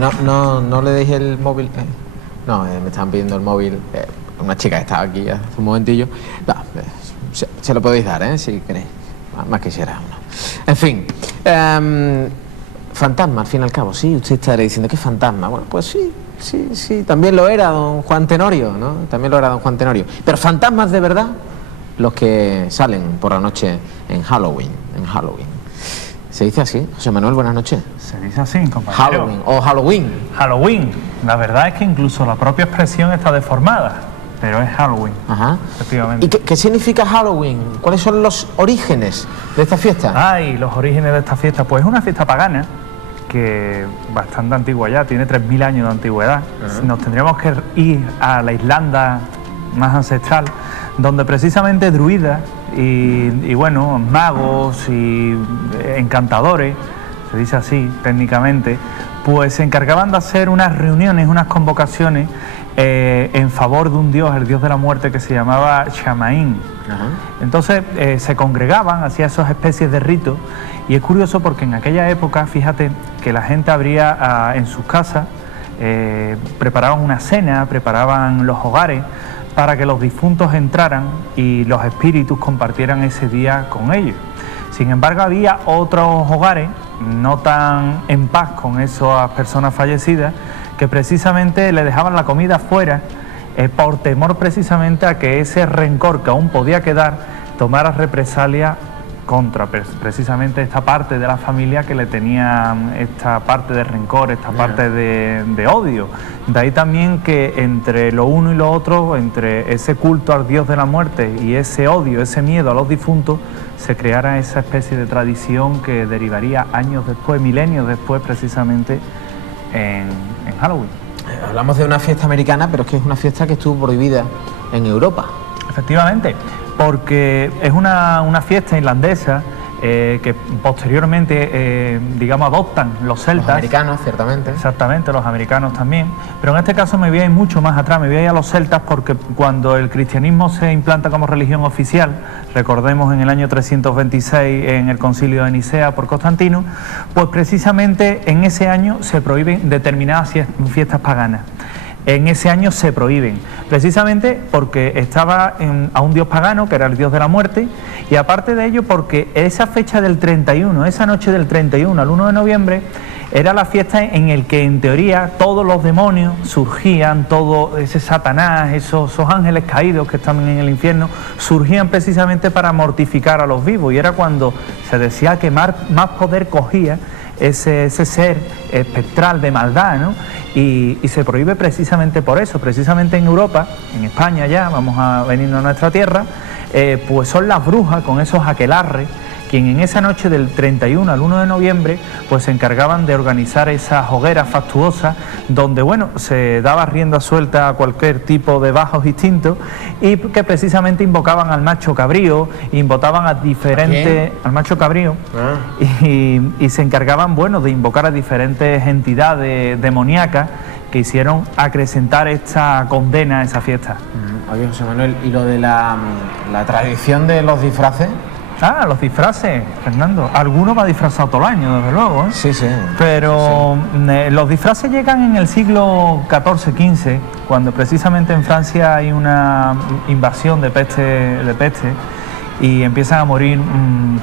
No le deis el móvil. No, me estaban pidiendo el móvil. Una chica que estaba aquí hace un momentillo. No, se lo podéis dar, si queréis. Más quisiera uno. En fin. Fantasma, al fin y al cabo. Sí, usted estará diciendo que fantasma. Bueno, pues sí. También lo era don Juan Tenorio, ¿no? También lo era don Juan Tenorio. Pero fantasmas de verdad, los que salen por la noche en Halloween. ¿Se dice así? José Manuel, buenas noches. Se dice así, compañero. Halloween o Halloween. Halloween. La verdad es que incluso la propia expresión está deformada, pero es Halloween. Ajá. Efectivamente. ¿Y qué significa Halloween? ¿Cuáles son los orígenes de esta fiesta? Ay, los orígenes de esta fiesta. Pues es una fiesta pagana que bastante antigua ya, tiene 3000 años de antigüedad. Nos tendríamos que ir a la Irlanda más ancestral, donde precisamente druidas y bueno, magos y encantadores, se dice así técnicamente, pues se encargaban de hacer unas reuniones, unas convocaciones en favor de un dios, el dios de la muerte, que se llamaba Shamaín. Entonces se congregaban, hacían esas especies de ritos, y es curioso porque en aquella época, fíjate, que la gente abría en sus casas, preparaban una cena, preparaban los hogares, para que los difuntos entraran y los espíritus compartieran ese día con ellos. Sin embargo, había otros hogares no tan en paz con esas personas fallecidas, que precisamente le dejaban la comida fuera por temor precisamente a que ese rencor que aún podía quedar tomara represalia contra precisamente esta parte de la familia que le tenía esta parte de rencor, esta parte de odio. De ahí también que entre lo uno y lo otro, entre ese culto al dios de la muerte y ese odio, ese miedo a los difuntos, se creara esa especie de tradición que derivaría años después, milenios después, precisamente en Halloween. Hablamos de una fiesta americana, pero es que es una fiesta que estuvo prohibida en Europa. Efectivamente, porque es una fiesta irlandesa que posteriormente, digamos, adoptan los celtas. Los americanos, ciertamente. Exactamente, los americanos también. Pero en este caso me voy a ir mucho más atrás, me voy a ir a los celtas, porque cuando el cristianismo se implanta como religión oficial, recordemos en el año 326 en el concilio de Nicea por Constantino, pues precisamente en ese año se prohíben determinadas fiestas paganas. En ese año se prohíben, precisamente porque estaba a un dios pagano, que era el dios de la muerte, y aparte de ello porque esa fecha del 31, esa noche del 31 al 1 de noviembre, era la fiesta en el que en teoría todos los demonios surgían, todo ese Satanás, esos ángeles caídos que estaban en el infierno, surgían precisamente para mortificar a los vivos, y era cuando se decía que más poder cogía ese ser espectral de maldad, ¿no? Y se prohíbe precisamente por eso. Precisamente en Europa, en España ya, vamos a venir a nuestra tierra, pues son las brujas con esos aquelarres, quien en esa noche del 31 al 1 de noviembre pues se encargaban de organizar esas hogueras fastuosas donde, bueno, se daba rienda suelta a cualquier tipo de bajos instintos, y que precisamente invocaban al macho cabrío, invocaban a diferentes... al macho cabrío, y se encargaban, bueno, de invocar a diferentes entidades demoníacas que hicieron acrecentar esta condena a esa fiesta. Oye, José Manuel, ¿y lo de la tradición de los disfraces? Ah, los disfraces, Fernando. Alguno va disfrazado todo el año, desde luego, ¿eh? Sí, sí. Pero sí. Los disfraces llegan en el siglo XIV-XV, cuando precisamente en Francia hay una invasión de peste y empiezan a morir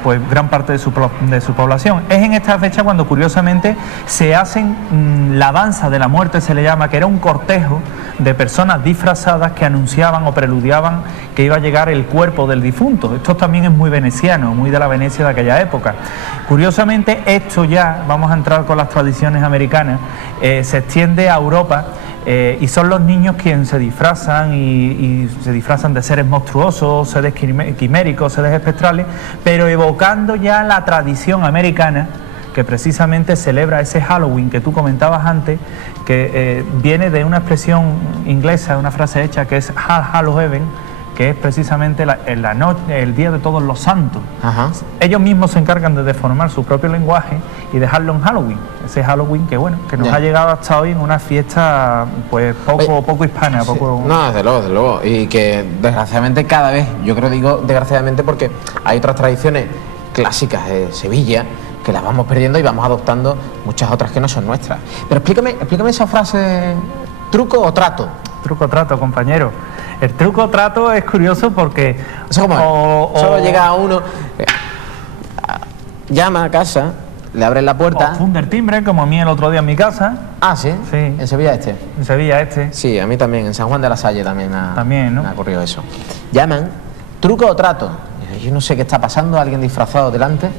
pues gran parte de su población. Es en esta fecha cuando curiosamente se hacen la danza de la muerte, se le llama, que era un cortejo de personas disfrazadas que anunciaban o preludiaban que iba a llegar el cuerpo del difunto. Esto también es muy veneciano, muy de la Venecia de aquella época. Curiosamente, esto ya, vamos a entrar con las tradiciones americanas, se extiende a Europa. Y son los niños quienes se disfrazan y se disfrazan de seres monstruosos, seres quiméricos, seres espectrales, pero evocando ya la tradición americana que precisamente celebra ese Halloween que tú comentabas antes, que viene de una expresión inglesa, una frase hecha que es Halloween, que es precisamente el Día de Todos los Santos. Ajá. Ellos mismos se encargan de deformar su propio lenguaje y dejarlo en Halloween. Ese Halloween que, bueno, que nos ha llegado hasta hoy en una fiesta pues poco hispana. Sí. No, desde luego. Y que desgraciadamente cada vez, yo creo digo desgraciadamente porque hay otras tradiciones clásicas de Sevilla que las vamos perdiendo y vamos adoptando muchas otras que no son nuestras. Pero explícame esa frase, ¿truco o trato? Truco o trato, compañero. El truco o trato es curioso porque... ¿Eso cómo es? Solo llega uno, llama a casa, le abren la puerta... O funde el timbre, como a mí el otro día en mi casa. Ah, ¿sí? Sí. ¿En Sevilla Este? En Sevilla Este. Sí, a mí también, en San Juan de la Salle también ¿no? me ha ocurrido eso. Llaman, ¿truco o trato? Yo no sé qué está pasando, alguien disfrazado delante.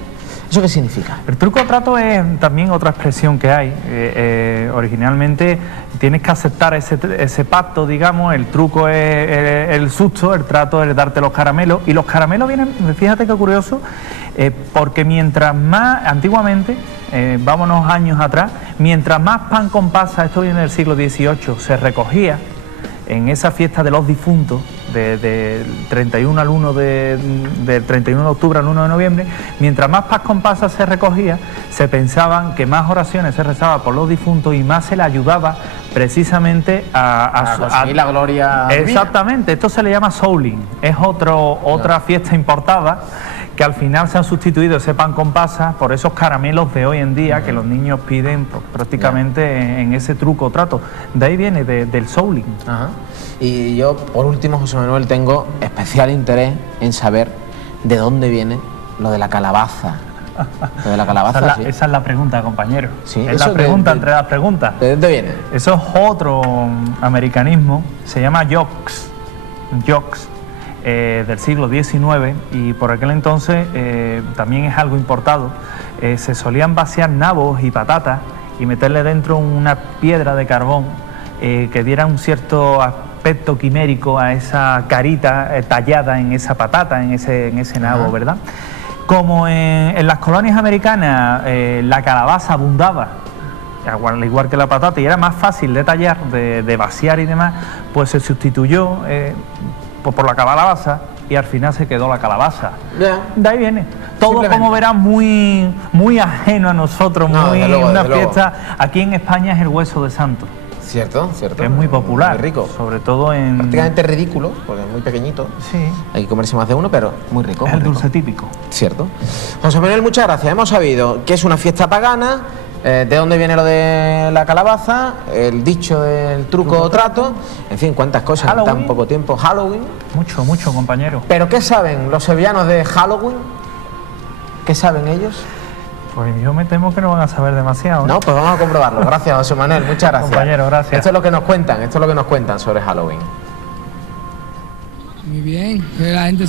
¿Eso qué significa? El truco o trato es también otra expresión que hay. Originalmente tienes que aceptar ese pacto, digamos. El truco es el susto, el trato es darte los caramelos. Y los caramelos vienen, fíjate qué curioso, porque mientras más, antiguamente, vámonos años atrás, mientras más pan con pasas, esto viene del siglo XVIII, se recogía en esa fiesta de los difuntos, del 31 al 1 del 31 de octubre al 1 de noviembre, mientras más pan con pasas se recogía, se pensaban que más oraciones se rezaba por los difuntos y más se le ayudaba precisamente a conseguir la gloria divina. Exactamente, esto se le llama souling, es otra fiesta importada, que al final se han sustituido ese pan con pasas por esos caramelos de hoy en día que los niños piden prácticamente en ese truco o trato. De ahí viene, del souling. Ajá. Y yo, por último, José Manuel, tengo especial interés en saber de dónde viene lo de la calabaza. Lo de la calabaza, esa es la pregunta, compañero. Sí, es la pregunta entre las preguntas. ¿De dónde viene? Eso es otro americanismo, se llama jokes. Del siglo XIX, y por aquel entonces también es algo importado. Se solían vaciar nabos y patatas y meterle dentro una piedra de carbón que diera un cierto aspecto quimérico a esa carita tallada en esa patata, en ese nabo, ¿verdad? Como en las colonias americanas la calabaza abundaba, al igual que la patata, y era más fácil de tallar, de vaciar y demás, pues se sustituyó por la calabaza y al final se quedó la calabaza. De ahí viene. Todo, como verás, muy ajeno a nosotros, una fiesta. Aquí en España es el hueso de santo. Cierto. Es muy popular. Muy rico. Sobre todo en... Prácticamente ridículo, porque es muy pequeñito. Sí. Hay que comerse más de uno, pero muy rico. Es el dulce típico. Cierto. José Manuel, muchas gracias. Hemos sabido que es una fiesta pagana, de dónde viene lo de la calabaza, el dicho del truco o trato, en fin, cuántas cosas en tan poco tiempo. Halloween. Mucho, compañero. ¿Pero qué saben los sevillanos de Halloween? ¿Qué saben ellos? Pues yo me temo que no van a saber demasiado. No, pues vamos a comprobarlo. Gracias, José Manuel, muchas gracias. Compañero, gracias. Esto es lo que nos cuentan sobre Halloween. Muy bien, la gente